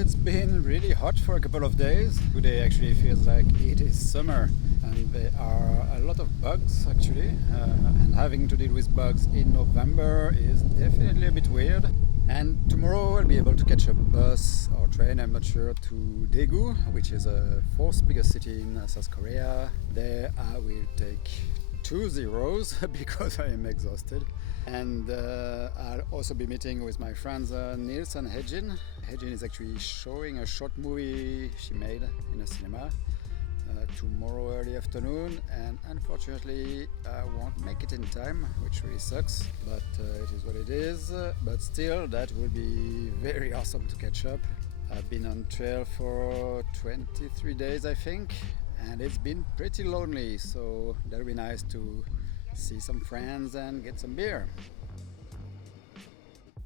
It's been really hot for a couple of days. Today actually feels like it is summer, and there are a lot of bugs actually, and having to deal with bugs in November is definitely a bit weird. And tomorrow I'll be able to catch a bus or train, I'm not sure, to Daegu, which is the fourth biggest city in South Korea. There I will take 2 zeros because I am exhausted. And I'll also be meeting with my friends Nils and Hejin. Hejin is actually showing a short movie she made in a cinema tomorrow early afternoon, and unfortunately I won't make it in time, which really sucks, but it is what it is. But still, that would be very awesome to catch up. I've been on trail for 23 days I think, and it's been pretty lonely, so that'll be nice to see some friends and get some beer.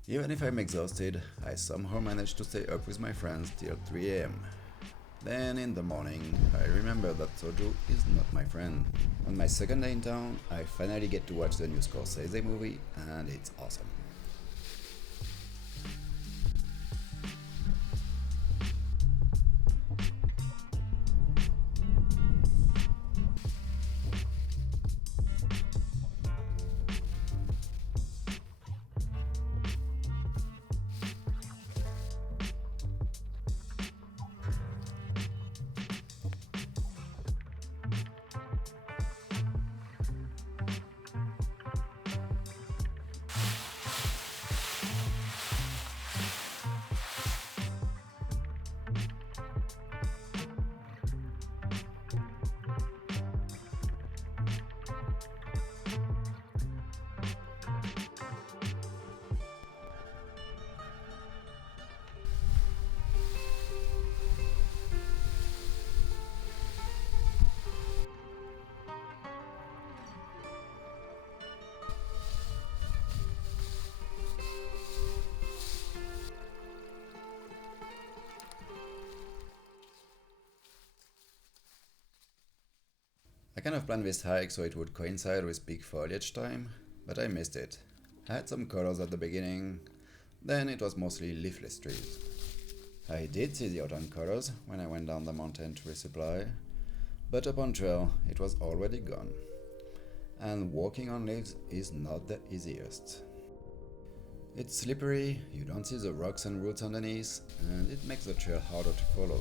Even if I'm exhausted, I somehow manage to stay up with my friends till 3 am. Then in the morning, I remember that Soju is not my friend. On my second day in town, I finally get to watch the new Ressources movie, and it's awesome. I kind of planned this hike so it would coincide with peak foliage time, but I missed it. I had some colors at the beginning, then it was mostly leafless trees. I did see the autumn colors when I went down the mountain to resupply, but up on trail it was already gone. And walking on leaves is not the easiest. It's slippery, you don't see the rocks and roots underneath, and it makes the trail harder to follow.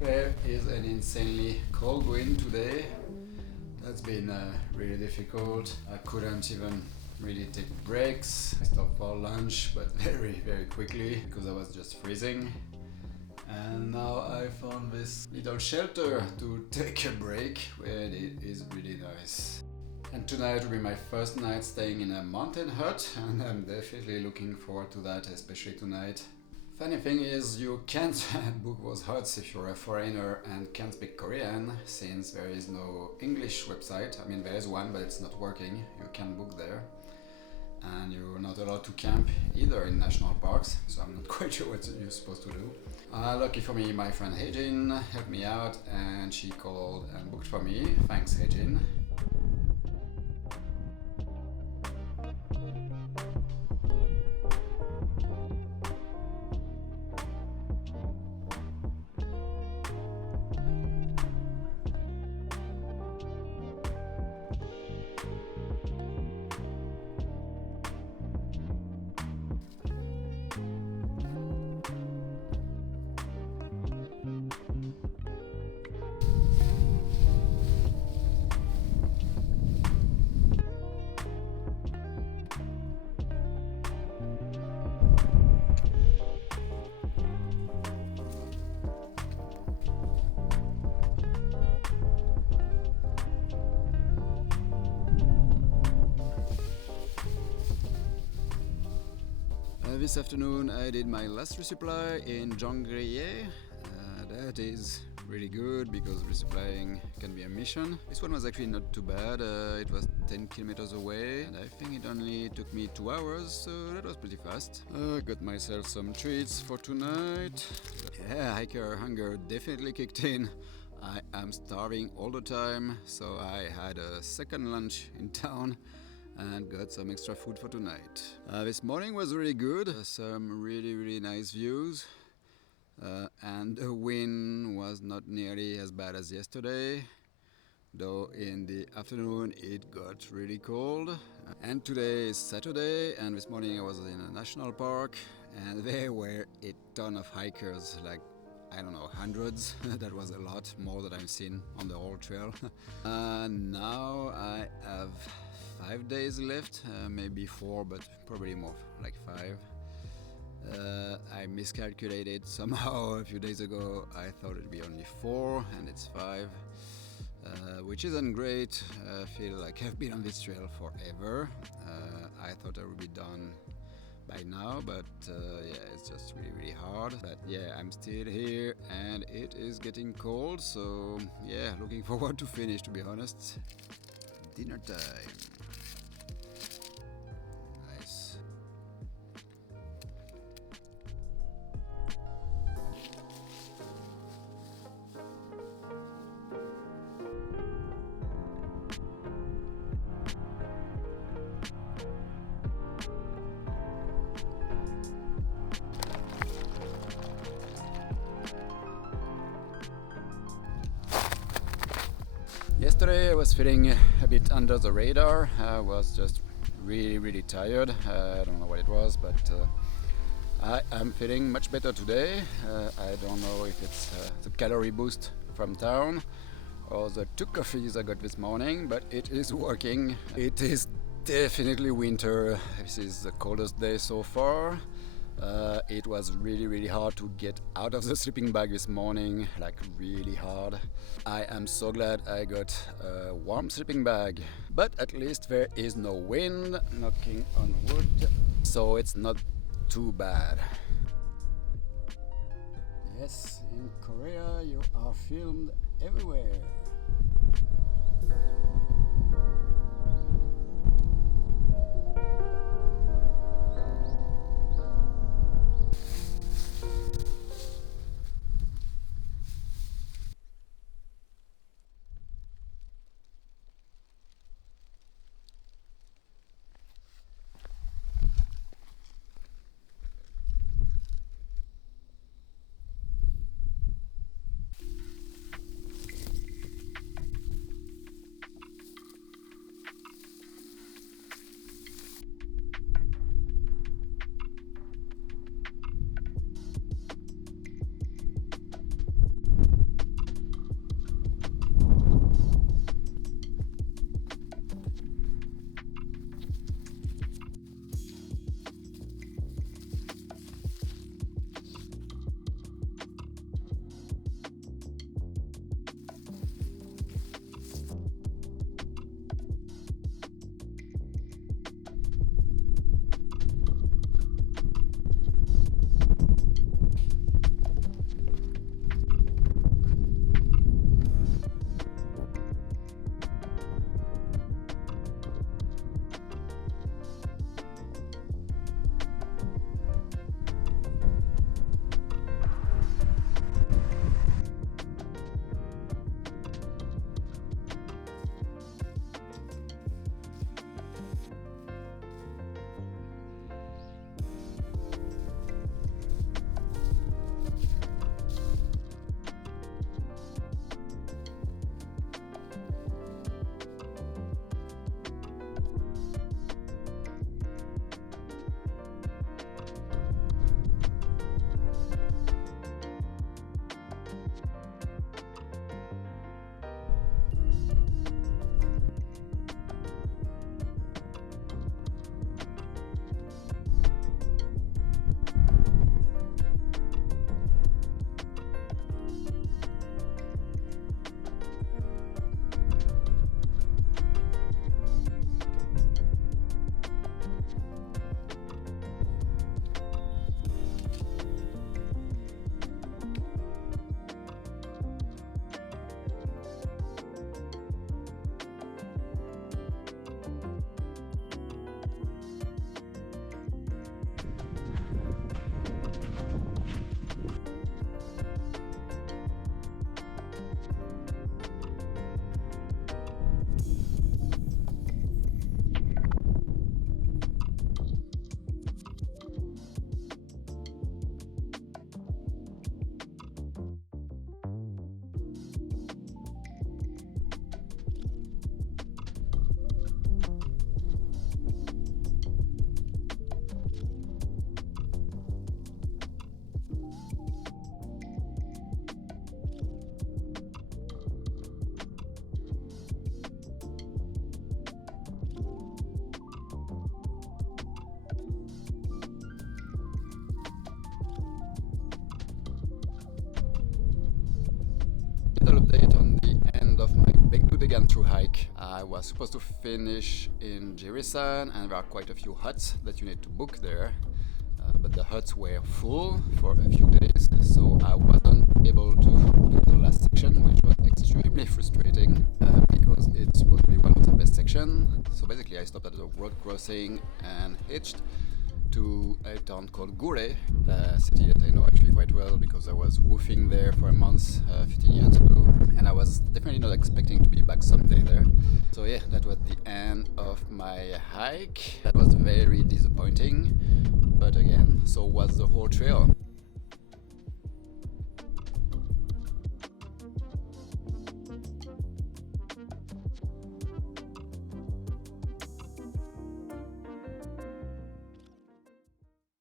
There is an insanely cold wind today. That's been really difficult. I couldn't even really take breaks. I stopped for lunch, but very quickly because I was just freezing. And now I found this little shelter to take a break, where it is really nice. And tonight will be my first night staying in a mountain hut, and I'm definitely looking forward to that, especially tonight. Funny thing is, you can't book those huts if you're a foreigner and can't speak Korean, since there is no English website. I mean, there is one, but it's not working. You can book there. And you're not allowed to camp either in national parks, so I'm not quite sure what you're supposed to do. Lucky for me, my friend Hejin helped me out, and she called and booked for me. Thanks, Hejin. This afternoon I did my last resupply in Jangrier. That is really good because resupplying can be a mission. This one was actually not too bad. It was 10 kilometers away and I think it only took me 2 hours, so that was pretty fast. Got myself some treats for tonight. Yeah, hiker hunger definitely kicked in. I am starving all the time, so I had a second lunch in town and got some extra food for tonight. This morning was really good, some really nice views, and the wind was not nearly as bad as yesterday, though in the afternoon it got really cold. And today is Saturday, and this morning I was in a national park and there were a ton of hikers, like I don't know, hundreds. That was a lot more than I've seen on the whole trail. Now I have 5 days left, maybe 4, but probably more, like 5. I miscalculated somehow a few days ago. I thought it'd be only 4 and it's 5, which isn't great. I feel like I've been on this trail forever. I thought I would be done by now, but yeah, it's just really hard. But yeah, I'm still here and it is getting cold, so yeah, looking forward to finish, to be honest. Dinner time. Nice. Yesterday I was feeling a bit under the radar. I was just really tired. I don't know what it was, but I am feeling much better today. I don't know if it's the calorie boost from town or the 2 coffees I got this morning, but it is working. It is definitely winter. This is the coldest day so far. It was really hard to get out of the sleeping bag this morning, like really hard. I am so glad I got a warm sleeping bag, but at least there is no wind, knocking on wood, so it's not too bad. Yes, in Korea you are filmed everywhere. was supposed to finish in Jiri-san, and there are quite a few huts that you need to book there. But the huts were full for a few days, so I wasn't able to do the last section, which was extremely frustrating because it's supposed to be one of the best sections. So basically I stopped at the road crossing and hitched to a town called Gure, a city that I know actually quite well because I was woofing there for a month 15 years ago, and I was definitely not expecting to be back someday there. So yeah, that was the end of my hike. That was very disappointing, but again, so was the whole trail.